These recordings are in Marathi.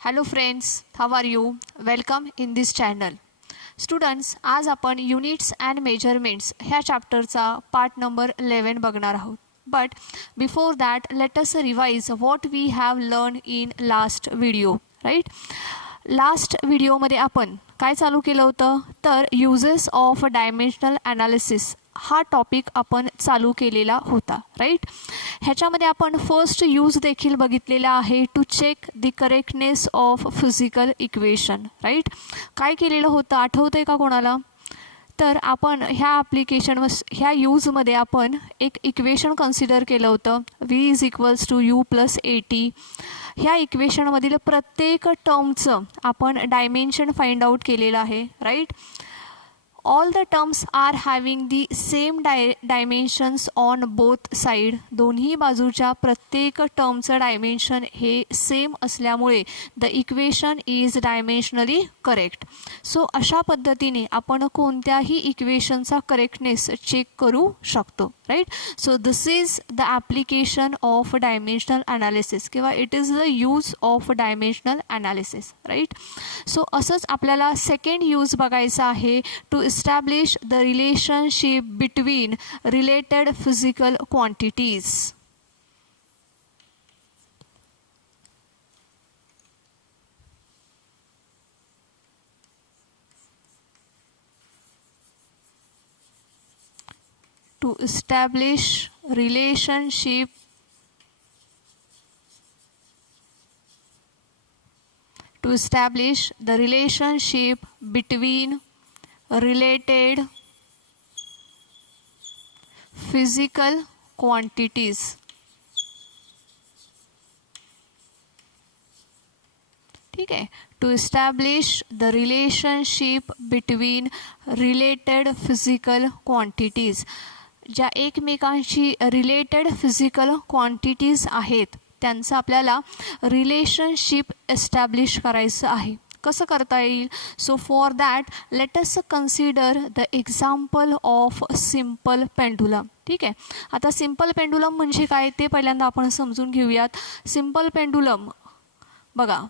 Hello friends, how are you? Welcome in this channel. Students, आज आपण युनिट्स अँड मेजरमेंट्स ह्या चॅप्टरचा पार्ट नंबर 11 बघणार आहोत. But before that let us revise what we have learn in last video. Right, last व्हिडिओमध्ये आपण काय चालू केलं होतं तर युजेस ऑफ डायमेन्शनल ॲनालिसिस हा टॉपिक आपण चालू केलेला होता. राईट, ह्याच्यामध्ये आपण फर्स्ट यूज देखील बघितलेला आहे to check the correctness of physical equation. Right, काय केलेलं होतं आठवतंय का कोणाला? तर आपण ह्या ह्या यूजमध्ये आपण एक इक्वेशन कन्सिडर केलं होतं v=u+at. ह्या इक्वेशनमधील प्रत्येक टर्मचं आपण डायमेन्शन फाइंड आउट केलेलं आहे. Right, all the terms are having the same dimensions on both side. दोन्ही बाजूच्या प्रत्येक टर्मचं डायमेन्शन हे सेम असल्यामुळे the equation is dimensionally correct. So अशा पद्धतीने आपण कोणत्याही इक्वेशनचा करेक्टनेस चेक करू शकतो. Right, so this is the application of dimensional analysis किंवा it is the use of dimensional analysis. Right, so असंच आपल्याला सेकंड यूज बघायचा आहे to establish the relationship between related physical quantities. To establish relationship the relationship between related physical quantities. ठीक आहे, to establish the relationship between related physical quantities. ज्या एकमेकांशी रिलेटेड फिजिकल क्वांटिटीज आहेत त्यांचं आपल्याला रिलेशनशिप एस्टॅब्लिश करायचं आहे. कसं करता येईल? So for that let us consider the example of simple pendulum. ठीक आहे, आता सिम्पल पेंडुलम म्हणजे काय ते पहिल्यांदा आपण समजून घेऊयात. सिम्पल पेंडुलम बघा,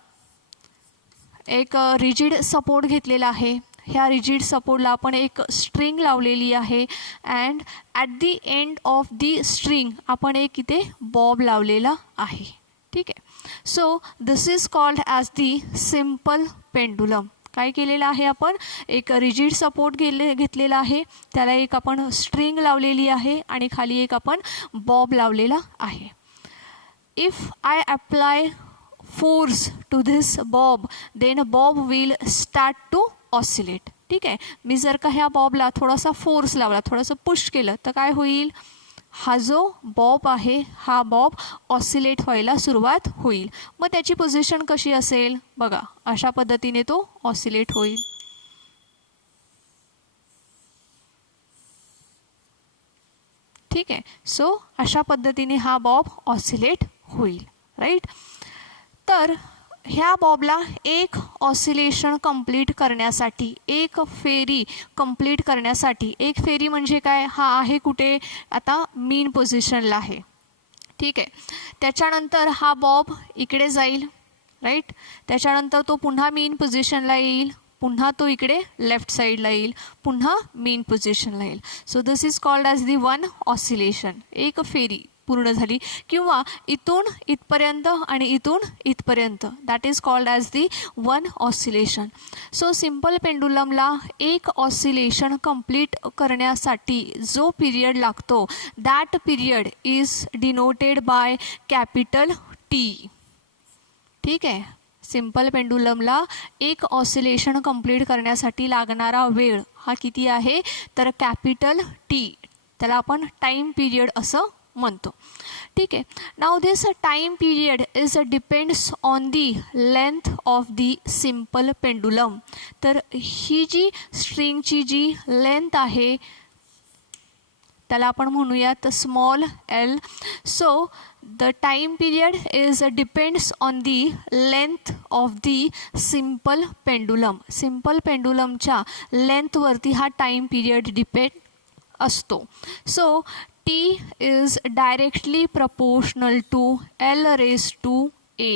एक रिजिड सपोर्ट घेतलेला आहे. ह्या रिजिड सपोर्टला आपण एक स्ट्रिंग लावलेली आहे and at the end of the string आपण एक इथे बॉब लावलेला आहे. ठीक आहे, so this is called as the simple pendulum. काय केलेलं आहे आपण? एक रिजिड सपोर्ट घेतलेला आहे, त्याला एक आपण स्ट्रिंग लावलेली आहे आणि खाली एक आपण बॉब लावलेला आहे. If I apply force to this bob then bob will start to oscillate. ठीक आहे, मी जर का ह्या बॉबला थोडासा फोर्स लावला, थोडंसं पुश केलं तर काय होईल? हा जो बॉब आहे हा बॉब ऑसिलेट व्हायला सुरुवात होईल. मग त्याची पोझिशन कशी असेल बघा, अशा पद्धतीने तो ऑसिलेट होईल. ठीक आहे, सो अशा पद्धतीने हा बॉब ऑसिलेट होईल. राईट, तर ह्या बॉबला एक ऑसिलेशन कंप्लीट करण्यासाठी, एक फेरी कंप्लीट करण्यासाठी, एक फेरी म्हणजे काय? हा आहे कुठे? आता मीन पोझिशनला आहे. ठीक आहे, त्याच्यानंतर हा बॉब इकडे जाईल. राईट, त्याच्यानंतर तो पुन्हा मीन पोझिशनला येईल, पुन्हा तो इकडे लेफ्ट साईडला येईल, पुन्हा मीन पोझिशनला येईल. So this is called as the one oscillation. एक फेरी पूर्ण झाली किंवा इथून इथपर्यंत आणि इथून इथपर्यंत, that is called as the one oscillation. So simple पेंडुलमला एक ऑसिलेशन कंप्लीट करण्यासाठी जो पिरियड लागतो that period is denoted by capital T. ठीक आहे, सिम्पल पेंडुलमला एक ऑसिलेशन कंप्लीट करण्यासाठी लागणारा वेळ हा किती आहे तर कॅपिटल टी, त्याला आपण टाईम पिरियड असं म्हणतो. ठीक आहे, now this time period is depends on the length of the simple pendulum. तर ही जी स्ट्रिंगची जी लेंथ आहे त्याला आपण म्हणूयात small L. So the time period is depends on the length of the simple pendulum. Simple पेंडुलमच्या लेंथवरती हा टाईम पिरियड डिपेंड असतो. सो T is directly proportional to L raised to A.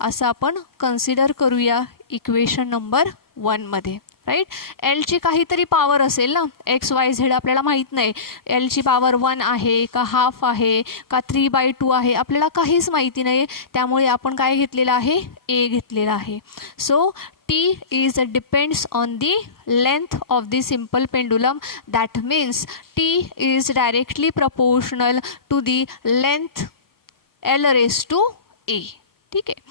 असं आपण कन्सिडर करूया इक्वेशन नंबर 1 मध्ये, राईट. एलची काहीतरी पॉवर असेल ना, एक्स वाय झेड आपल्याला माहीत नाही. एलची पॉवर 1 आहे का हाफ आहे का 3/2 आहे, आपल्याला काहीच माहिती नाही. त्यामुळे आपण काय घेतलेलं आहे, ए घेतलेला आहे. So T is depends on the length of the simple pendulum. That means T is directly proportional to the length L raised to A. ठीक आहे.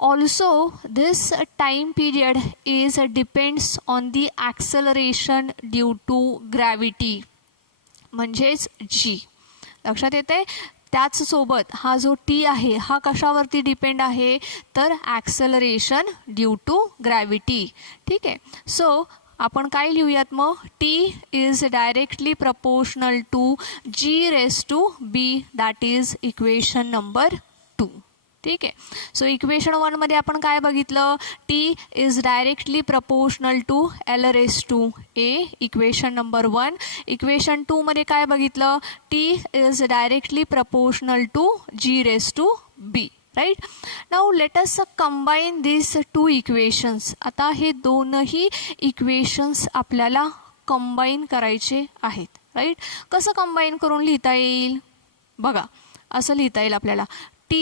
Also this time period is depends on the acceleration due to gravity, म्हणजेच G. लक्षात येते. त्याच सोबत हा जो टी आहे हा कशावरती डिपेंड आहे, तर ॲक्सलरेशन ड्यू टू ग्रॅव्हिटी. ठीक आहे. सो आपण काय लिहूयात मग, T is directly proportional to G raise to B, that is equation number 2. ठीक आहे. सो इक्वेशन 1 मध्ये आपण काय बघितलं, T is directly proportional to L raise to A, equation number 1. Equation 2 मध्ये काय बघितलं, T is directly proportional to G raise to B, right. Now let us combine this 2 equations. आता हे दोनही इक्वेशन्स आपल्याला कंबाईन करायचे आहेत, राईट. कसं कंबाईन करून लिहिता येईल बघा, असं लिहिता येईल आपल्याला, T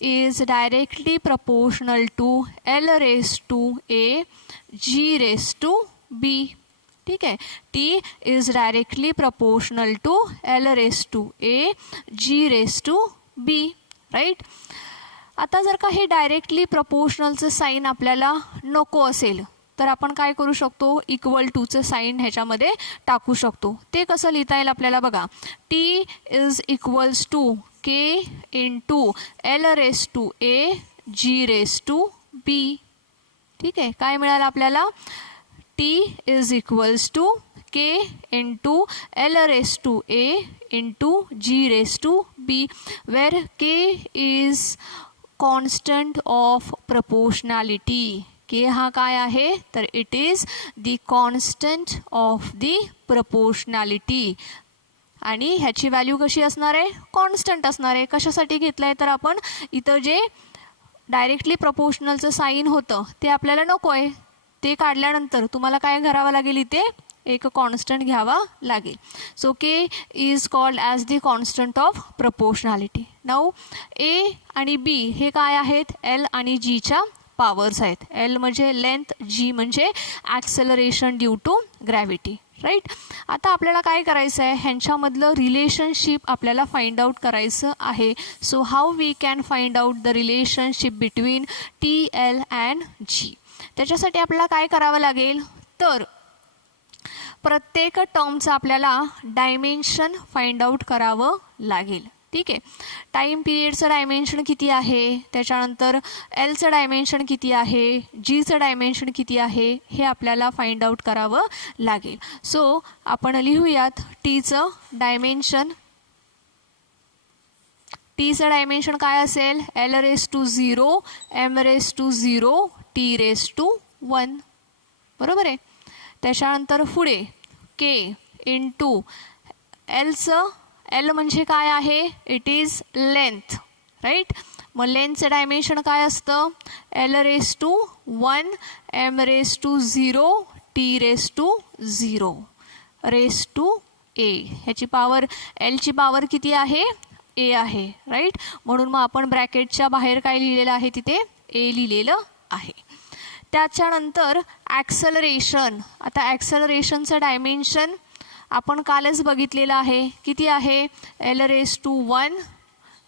is directly proportional to L raised to A G raised to B. ठीक आहे. T is directly proportional to L raised to A G raised to B, right. आता जर का हे डायरेक्टली प्रपोर्शनलचं साईन आपल्याला नको असेल तर आपण काय करू शकतो, इक्वल टूचं साईन ह्याच्यामध्ये टाकू शकतो. ते कसं लिहिता येईल आपल्याला बघा, T is equals to K into L raise to A G raise to B. ठीक आहे. काय मिळालं आपल्याला, T is equals to K into L raise to A into G raise to B, where K is constant of proportionality. K हा काय आहे, तर it is the constant of the proportionality. आणि ह्याची व्हॅल्यू कशी असणार आहे, कॉन्स्टंट असणार आहे. कशासाठी घेतलं आहे, तर आपण इथं जे डायरेक्टली प्रपोर्शनलचं साईन होतं ते आपल्याला नको आहे, ते काढल्यानंतर तुम्हाला काय करावं लागेल, इथे एक कॉन्स्टंट घ्यावा लागेल. So K is called as the constant of proportionality. Now A आणि बी हे काय आहेत, एल आणि जीच्या पॉवर्स आहेत. एल म्हणजे लेंथ, जी म्हणजे acceleration due to gravity, right. आता आपल्याला काय करायचं आहे, ह्यांच्यामधलं रिलेशनशिप आपल्याला फाइंड आउट करायचं आहे. So how we can find out the relationship between T L and G. त्याच्यासाठी आपल्याला काय करावं लागेल, तर प्रत्येक टर्मचं आपल्याला डायमेन्शन फाइंड आउट करावं लागेल. ठीक आहे. टाईम पिरियडचं डायमेन्शन किती आहे, त्याच्यानंतर एलचं डायमेन्शन किती आहे, जीचं डायमेन्शन किती आहे, हे आपल्याला फाइंड आउट करावं लागेल. सो आपण लिहूयात टीचं डायमेन्शन. टीचं डायमेन्शन काय असेल, L raise to 0 M raise to 0 T raise to 1, बरोबर आहे. त्याच्यानंतर पुढे के इंटू एलचं, एल म्हणजे काय आहे, इट इज लेंथ, राईट. मग लेंथचं डायमेन्शन काय असतं, L raise to 1 M raise to 0 T raise to 0 raise to A. ह्याची पॉवर, एलची पॉवर किती आहे, ए आहे, राईट. म्हणून मग आपण ब्रॅकेटच्या बाहेर काय लिहिलेलं आहे, तिथे ए लिहिलेलं आहे. त्याच्यानंतर ॲक्सलरेशन. आता ॲक्सलरेशनचं डायमेन्शन आपण कालच बघितलेलं आहे, किती आहे, L raise to 1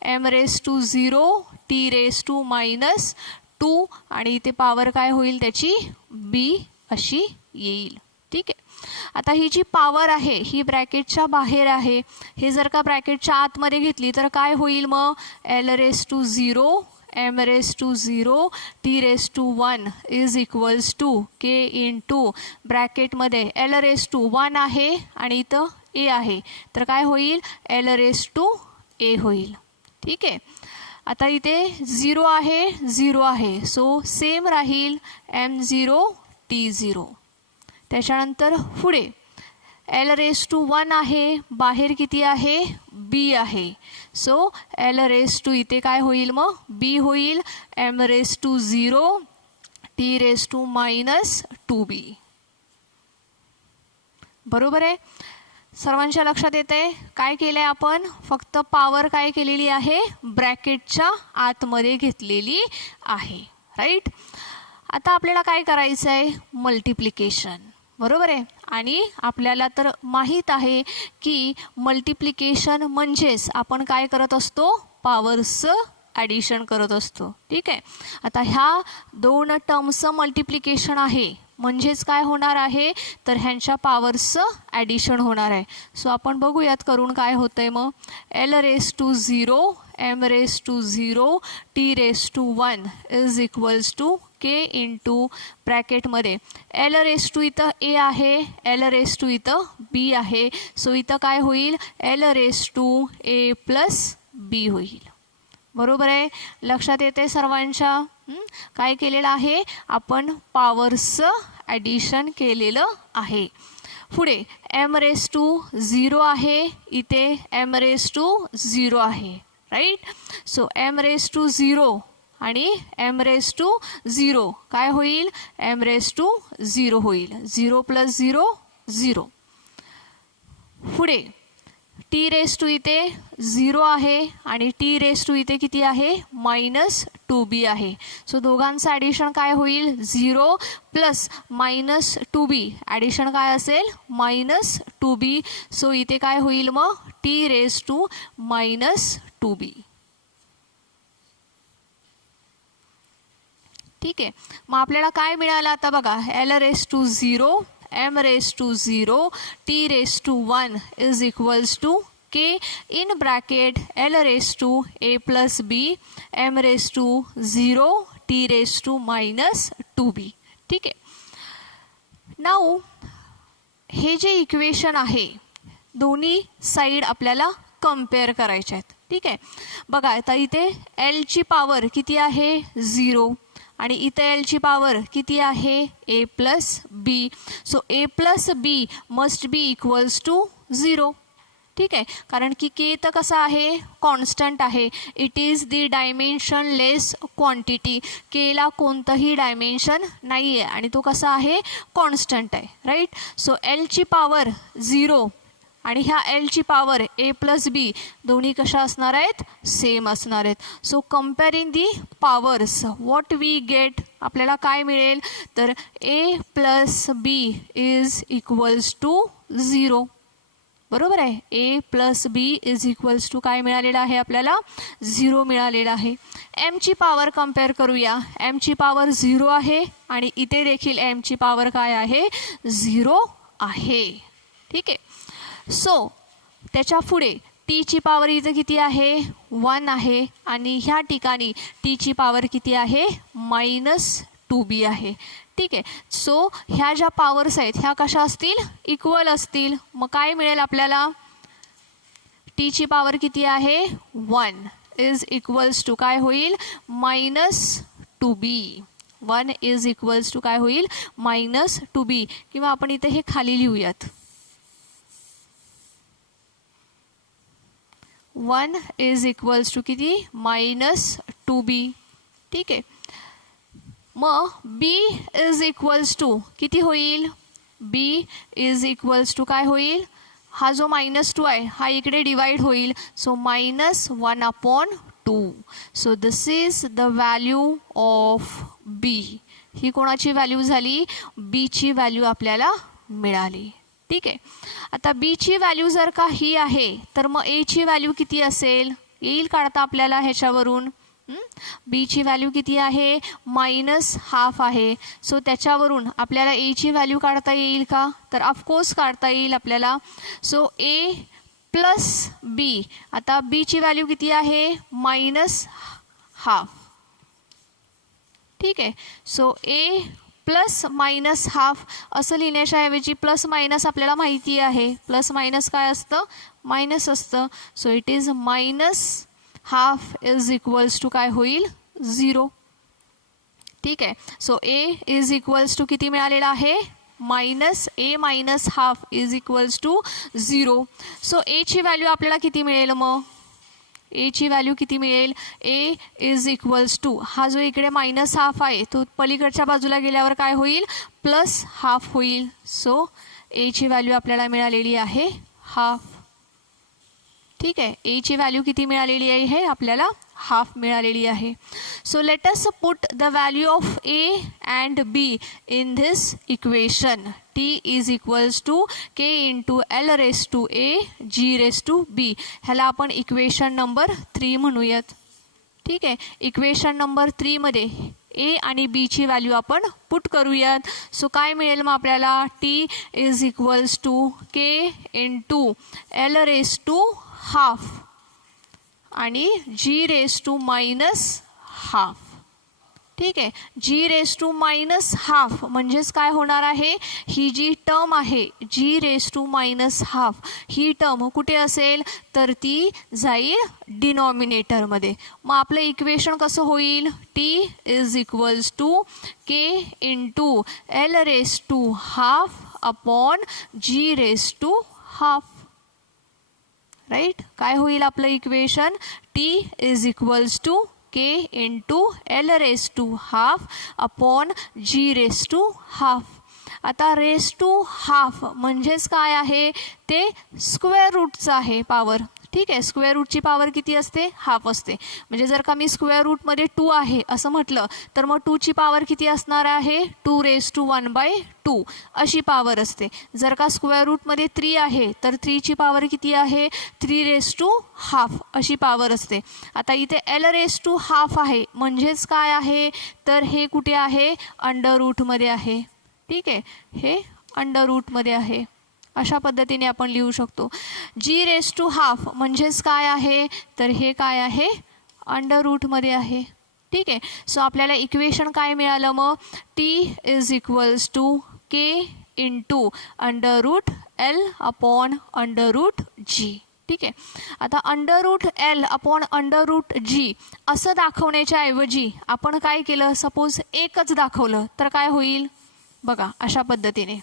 M raise to 0 T raise to -2 आणि इथे पॉवर काय होईल त्याची, बी अशी येईल. ठीक आहे. आता ही जी पॉवर आहे ही ब्रॅकेटच्या बाहेर आहे, हे जर का ब्रॅकेटच्या आतमध्ये घेतली तर काय होईल मग, L raise to 0 M raise to 0 T raise to 1 is equals to K into ब्रॅकेटमध्ये एल रेस टू 1 आहे आणि इथं ए आहे, तर काय होईल, एल रेस टू ए होईल. ठीक आहे. आता इथे 0 आहे, 0 आहे, सो सेम राहील M0 T0. त्याच्यानंतर पुढे एल रेस टू 1 आहे, बाहेर किती आहे, बी आहे. सो एल रेस टू इथे काय होईल मग, बी होईल. M raise to 0 T raise to -2b. बरोबर आहे. सर्वांच्या लक्षात येते काय केलंय आपण, फक्त पॉवर काय केलेली आहे, ब्रॅकेटच्या आतमध्ये घेतलेली आहे. राईट. आता आपल्याला काय करायचं आहे, मल्टिप्लिकेशन. बरोबर आहे. आणि आपल्याला तर माहीत आहे की मल्टिप्लिकेशन म्हणजेच आपण काय करत असतो, पॉवरचं ॲडिशन करत असतो. ठीक आहे. आता ह्या दोन टर्म्सचं मल्टिप्लिकेशन आहे म्हणजेच काय होणार आहे, तर ह्यांच्या पॉवरचं ॲडिशन होणार आहे. सो आपण बघूयात करून काय होतंय मग. L raise to 0 M raise to 0 T raise to 1 is equals to K into ब्रॅकेटमध्ये एल रेस टू इथं ए आहे, एल रेस टू इथं बी आहे. सो इथं काय होईल, L raise to A plus B होईल. बरोबर आहे. लक्षात येते सर्वांच्या. काय केलेलं आहे, आपण पॉवरचं ॲडिशन केलेलं आहे. पुढे एम रेस टू 0 आहे, इथे एम रेस टू 0 आहे. Right. So M raise to 0 आणि एम रेस टू 0 काय होईल, एम रेस टू 0 होईल. 0 + 0 0. पुढे टी रेस टू इथे 0 आहे आणि टी रेस टू इथे किती आहे, -2b आहे. सो दोघांचं ॲडिशन काय होईल, 0 + -2b. ॲडिशन काय असेल, -2b. सो इथे काय होईल मग, टी रेस टू -2b. ठीक आहे. मग आपल्याला काय मिळालं आता बघा, L raise to 0 M raise to 0 T raise to 1 is equals to K in bracket L raise to A plus B M raise to 0 T raise to -2b. ठीक आहे. नाऊ हे जे इक्वेशन आहे दोन्ही साईड आपल्याला कम्पेअर करायचे आहेत. ठीक आहे. बघा आता इथे एलची पॉवर किती आहे, 0 आणि इथे एलची पॉवर किती आहे, A plus B. So A plus B must be equals to 0. ठीक आहे. कारण की के तर कसा आहे, कॉन्स्टंट आहे. It is the dimensionless quantity. केला कोणतंही डायमेन्शन नाही आहे आणि तो कसा आहे, कॉन्स्टंट आहे. राईट. सो एलची पॉवर 0 आणि ह्या एलची पॉवर ए प्लस बी दोन्ही कशा असणार आहेत, सेम असणार आहेत. So comparing the powers what we get, आपल्याला काय मिळेल, तर A plus B is equals to 0. बरोबर आहे. A plus B is equals to काय मिळालेलं आहे आपल्याला, 0 मिळालेलं आहे. एमची पॉवर कम्पेअर करूया. एमची पॉवर 0 आहे आणि इथे देखील एमची पॉवर काय आहे, 0 आहे. ठीक आहे. सो त्याच्या पुढे टीची पॉवर इथं किती आहे, 1 आहे आणि ह्या ठिकाणी टीची पॉवर किती आहे, -2b आहे. ठीक आहे. सो ह्या ज्या पॉवर्स आहेत ह्या कशा असतील, इक्वल असतील. मग काय मिळेल आपल्याला, टीची पॉवर किती आहे, 1 इज इक्वल्स टू काय होईल, -2b. 1 इज इक्वल्स टू काय होईल, -2b. किंवा आपण इथे हे खाली लिहूयात, 1 इज इक्वल्स टू किती, -2b. ठीक आहे. मग बी इज इक्वल्स टू किती होईल, बी इज इक्वल्स टू काय होईल, हा जो -2 आहे हा इकडे डिवाइड होईल. So -1/2. So this is the value of B. ही कोणाची व्हॅल्यू झाली, बीची व्हॅल्यू आपल्याला मिळाली. ठीक आहे. आता बीची व्हॅल्यू जर का ही आहे तर मग एची व्हॅल्यू किती असेल, येईल काढता आपल्याला ह्याच्यावरून. बीची व्हॅल्यू किती आहे, -½ आहे. सो त्याच्यावरून आपल्याला एची व्हॅल्यू काढता येईल का, तर ऑफकोर्स काढता येईल आपल्याला. सो ए प्लस बी, आता बीची व्हॅल्यू किती आहे, -½ ठीक आहे. सो ए प्लस -½ असं लिहिण्याच्या ऐवजी प्लस मायनस आपल्याला माहिती आहे, प्लस मायनस काय असतं, मायनस असतं. So it is -½ is equals to काय होईल, 0. ठीक आहे. So A is equals to किती मिळालेला आहे, minus A minus half is equals to 0. So एची व्हॅल्यू आपल्याला किती मिळेल मग? एची व्हॅल्यू किती मिळेल? ए इज इक्वल्स टू, हा जो इकडे मायनस हाफ आहे तो पलीकडच्या बाजूला गेल्यावर काय होईल? प्लस हाफ होईल. सो एची व्हॅल्यू आपल्याला मिळालेली आहे हाफ. ठीक आहे, एची व्हॅल्यू किती मिळालेली आहे? हे आपल्याला हाफ मिळालेली आहे. So let us put the value of A and B in this equation. T is equals to K into L raise to A G raise to B. ह्याला आपण इक्वेशन नंबर 3 म्हणूयात. ठीक आहे, इक्वेशन नंबर 3मध्ये ए आणि बीची व्हॅल्यू आपण पुट करूयात. सो काय मिळेल मग आपल्याला? T is equals to K into L raise to half आणि G raise to minus half. ठीक आहे, G raise to minus half म्हणजेच काय होणार आहे? ही जी टर्म आहे G raise to minus half, ही टर्म कुठे असेल? तर ती जाईल डिनॉमिनेटरमध्ये. मग आपलं इक्वेशन कसं होईल? T is equals to K into L raise to half upon G raise to half. Right, काय होईल आपलं equation? T is equals to K into L raise to half upon G raise to half. आता रेस टू हाफ म्हणजेच काय आहे? ते स्क्वेअर रूटचं आहे पॉवर. ठीक आहे, स्क्वेअर रूटची पॉवर किती असते? हाफ असते. म्हणजे जर का मी स्क्वेअर रूटमध्ये 2 आहे असं म्हटलं तर मग 2ची पॉवर किती असणार आहे? 2 रेस टू 1/2 अशी पॉवर असते. जर का स्क्वेअर रूटमध्ये 3 आहे तर 3ची पॉवर किती आहे? 3 रेस टू हाफ अशी पॉवर असते. आता इथे एल रेस टू हाफ आहे म्हणजेच काय आहे? तर हे कुठे आहे? अंडर रूटमध्ये आहे. ठीक आहे, हे अंडर रूटमध्ये आहे. अशा पद्धतीने आपण लिहू शकतो. जी रेस टू हाफ म्हणजेच काय आहे? तर हे काय आहे? अंडर रूटमध्ये आहे. ठीक आहे, सो आपल्याला इक्वेशन काय मिळालं मग? T is equals to K into under root L upon under root G. ठीक आहे, आता under root L upon under root G असं दाखवण्याच्या ऐवजी आपण काय केलं? सपोज एकच दाखवलं तर काय होईल? बघा अशा पद्धतीने.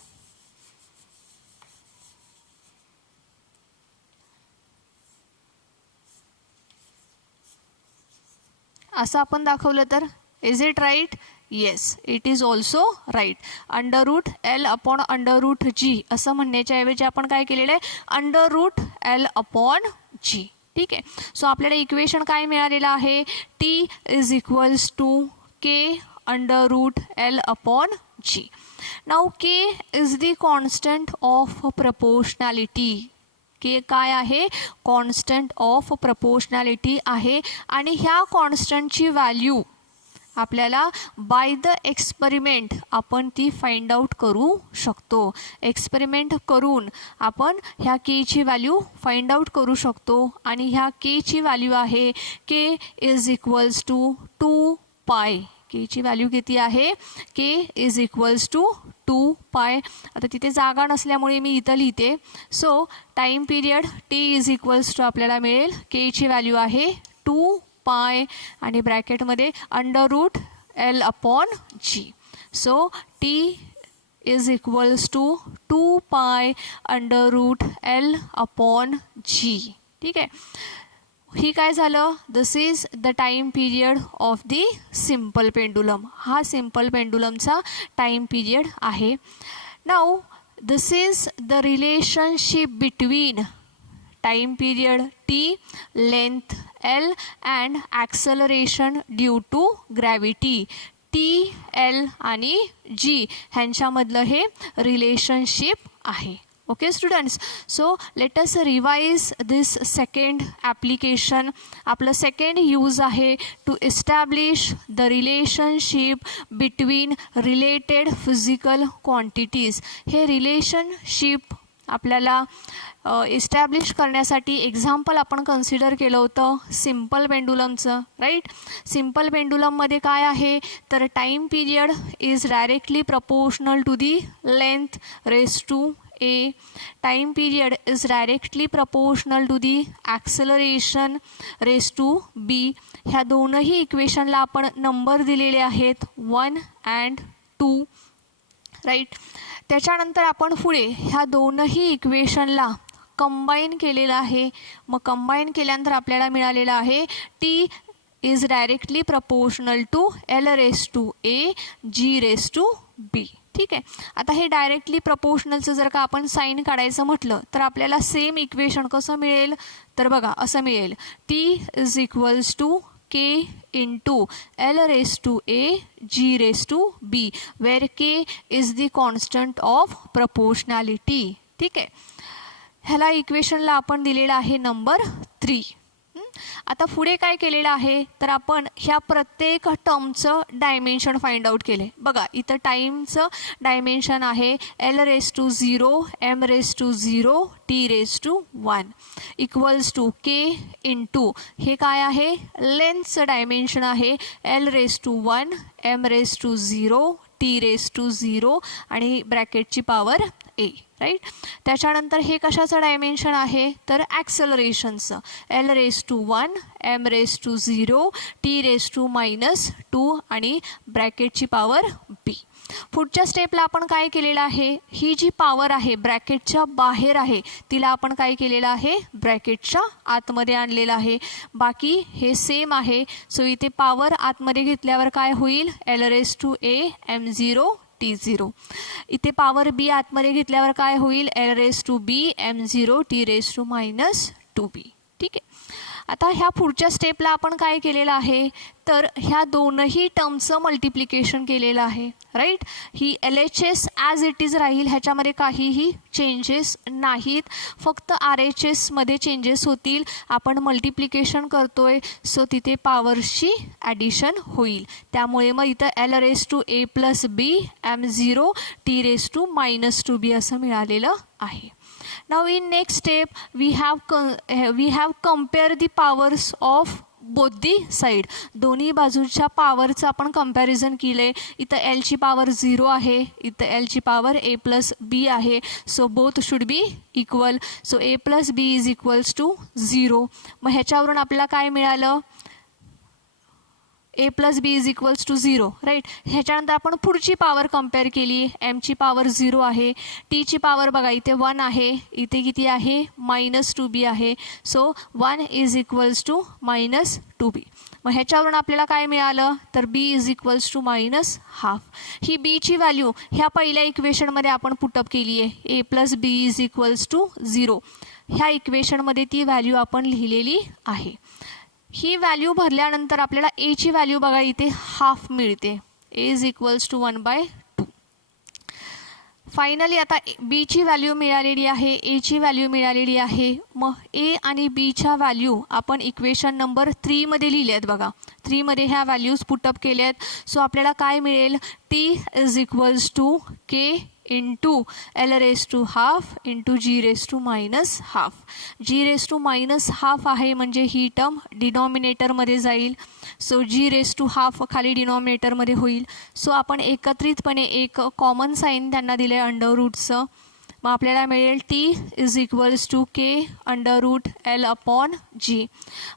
असं आपण दाखवलं तर is it right? Yes, it is also right. Under root L upon under root G असं म्हणण्याच्या ऐवजी आपण काय केलेलं आहे? Under root L upon G. ठीक आहे, सो आपल्याला इक्वेशन काय मिळालेलं आहे? T is equals to K under root L upon G. Now K is the constant of proportionality. K काय आहे? कॉन्स्टंट ऑफ प्रपोर्शनॅलिटी आहे. आणि ह्या कॉन्स्टंटची व्हॅल्यू आपल्याला बाय द एक्सपेरिमेंट आपण ती फाइंड आउट करू शकतो. एक्सपेरिमेंट करून आपण ह्या केची व्हॅल्यू फाइंड आउट करू शकतो. आणि ह्या केची व्हॅल्यू आहे के इज इक्वल्स टू 2 पाय. केची व्हॅल्यू किती आहे? के इज इक्वल्स टू 2 पाय. आता तिथे जागा नसल्यामुळे मी इथं लिहिते. So time period T is equals to आपल्याला मिळेल केची व्हॅल्यू आहे 2 पाय आणि ब्रॅकेटमध्ये under root L upon G. So T is equals to 2 pi under root L upon G. ठीक आहे, ही काय झालं? This is the time period of the simple pendulum. हा सिम्पल पेंडुलमचा टाईम पिरियड आहे. Now this is the relationship between time period T, length L and acceleration due to gravity T, L आणि जी ह्यांच्यामधलं हे रिलेशनशिप आहे. Okay students, so let us revise this second application. आपलं second use आहे to establish the relationship between related physical quantities. हे relationship आपल्याला इस्टॅब्लिश करण्यासाठी एक्झाम्पल आपण कन्सिडर केलं होतं सिम्पल पेंडुलमचं. राईट, सिम्पल पेंडुलममध्ये काय आहे? तर time period is directly proportional to the length raise to A. Time period is directly proportional to the acceleration raised to B. ह्या दोनही इक्वेशनला आपण नंबर दिलेले आहेत 1 and 2. राईट. त्याच्यानंतर आपण पुढे ह्या दोनही इक्वेशनला कंबाईन केलेलं आहे. मग कंबाईन केल्यानंतर आपल्याला मिळालेलं आहे T is directly proportional to L raise to A G raise to B. ठीक आहे. आता हे डायरेक्टली प्रपोर्शनलचं जर का आपण साईन काढायचं म्हटलं तर आपल्याला सेम इक्वेशन कसं मिळेल, तर बघा असं मिळेल T is equals to k into L raised to A G raised to B where K is the constant of proportionality. ठीक आहे. ह्याला इक्वेशनला आपण दिलेला आहे नंबर 3. आता पुढे काय केलेलं आहे तर आपण ह्या प्रत्येक टर्मचं डायमेन्शन फाइंड आउट केले. बघा इथं टाईमचं डायमेन्शन आहे L raise to 0 M raise to 0 T raise to 1 equals to K into हे काय आहे लेंथचं डायमेन्शन आहे L raise to 1 M raise to 0 T raise to 0 आणि ब्रॅकेटची पॉवर ए. राईट. त्याच्यानंतर हे कशाचं डायमेन्शन आहे तर ॲक्सलरेशनचं L raise to 1 M raise to 0 T raise to -2 आणि ब्रॅकेटची पॉवर बी. पुढच्या स्टेपला आपण काय केलेलं आहे ही जी पॉवर आहे ब्रॅकेटच्या बाहेर आहे तिला आपण काय केलेलं आहे ब्रॅकेटच्या आतमध्ये आणलेलं आहे. बाकी हे सेम आहे. सो इथे पॉवर आतमध्ये घेतल्यावर काय होईल L raise to A M 0 T 0. इथे पॉवर बी आतमध्ये घेतल्यावर काय होईल L raise to B M 0 T raise to -2b. ठीक आहे. आता ह्या पुढच्या स्टेपला आपण काय केलेलं आहे तर ह्या दोनही टर्मचं मल्टिप्लिकेशन केलेलं आहे. राईट. ही L H S as it is राहील, ह्याच्यामध्ये काहीही चेंजेस नाहीत, फक्त आर एच एसमध्ये चेंजेस होतील. आपण मल्टिप्लिकेशन करतोय सो तिथे पॉवरची ॲडिशन होईल. त्यामुळे मग इथं L raise to A plus B M 0 T raise to -2b असं मिळालेलं आहे. Now in next step we have compare the powers of both the side. दोन्ही बाजूच्या पॉवरचं आपण कंपॅरिझन केले. इथं एल ची पॉवर 0 आहे, इथं एल ची पॉवर ए प्लस बी आहे. So both should be equal. So A plus B is equals to 0. मग ह्याच्यावरून आपल्याला काय मिळालं A plus B is equals to 0. Right. ह्याच्यानंतर आपण पुढची पॉवर कंपेअर केली. एमची पॉवर 0 आहे, टीची पॉवर बघा इथे 1 आहे, इथे किती आहे -2b आहे. So 1 is equals to -2b. मग ह्याच्यावरून आपल्याला काय मिळालं तर बी इज इक्वल्स टू -1/2. ही बीची व्हॅल्यू ह्या पहिल्या इक्वेशनमध्ये आपण पुटअप केली आहे A plus B is equals to 0. ह्या इक्वेशनमध्ये ती व्हॅल्यू आपण लिहिलेली आहे. ही व्हॅल्यू भरल्यानंतर आपल्याला एची व्हॅल्यू बघा इथे हाफ मिळते. ए इज इक्वल्स टू 1/2. फायनली आता बीची व्हॅल्यू मिळालेली आहे, एची व्हॅल्यू मिळालेली आहे. मग ए आणि बीच्या व्हॅल्यू आपण इक्वेशन नंबर 3 मध्ये लिहिल्यात बघा. 3 मध्ये ह्या व्हॅल्यूज पुटअप केल्यात. सो आपल्याला काय मिळेल T is equals to K into L raise to half into G raise to -1/2. G raise to -1/2 आहे म्हणजे ही टर्म डिनॉमिनेटरमध्ये जाईल. So G raise to half खाली डिनॉमिनेटरमध्ये होईल. सो आपण एकत्रितपणे एक कॉमन साईन त्यांना दिलं आहे अंडररूटचं. मग आपल्याला मिळेल T is equals to K √L/G.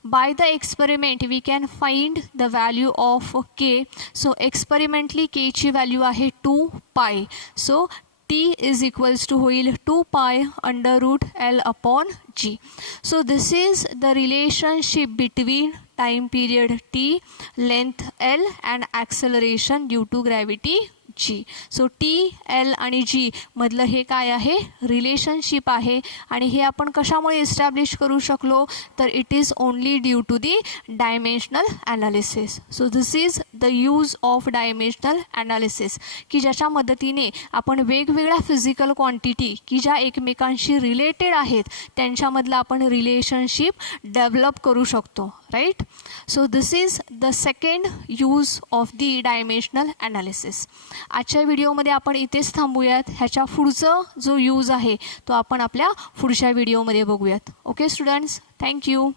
By the experiment we can find the value of K. So experimentally केची व्हॅल्यू आहे 2π. So T is equals to होईल 2π √L/G. So this is the relationship between time period T, length L and acceleration due to gravity G. So T L आणि जी मधलं हे काय आहे रिलेशनशिप आहे. आणि हे आपण कशामुळे इस्टॅब्लिश करू शकलो तर it is only due to the dimensional analysis. So this is the use of dimensional analysis की ज्याच्या मदतीने आपण वेगवेगळ्या फिजिकल क्वांटिटी की ज्या एकमेकांशी रिलेटेड आहेत त्यांच्यामधलं आपण रिलेशनशिप डेव्हलप करू शकतो. Right. So this is the second use of the dimensional analysis. आजच्या व्हिडिओमध्ये आपण इथेच थांबूयात. ह्याच्या पुढचा जो यूज आहे तो आपण आपल्या पुढच्या व्हिडिओमध्ये बघूयात. Okay students, thank you.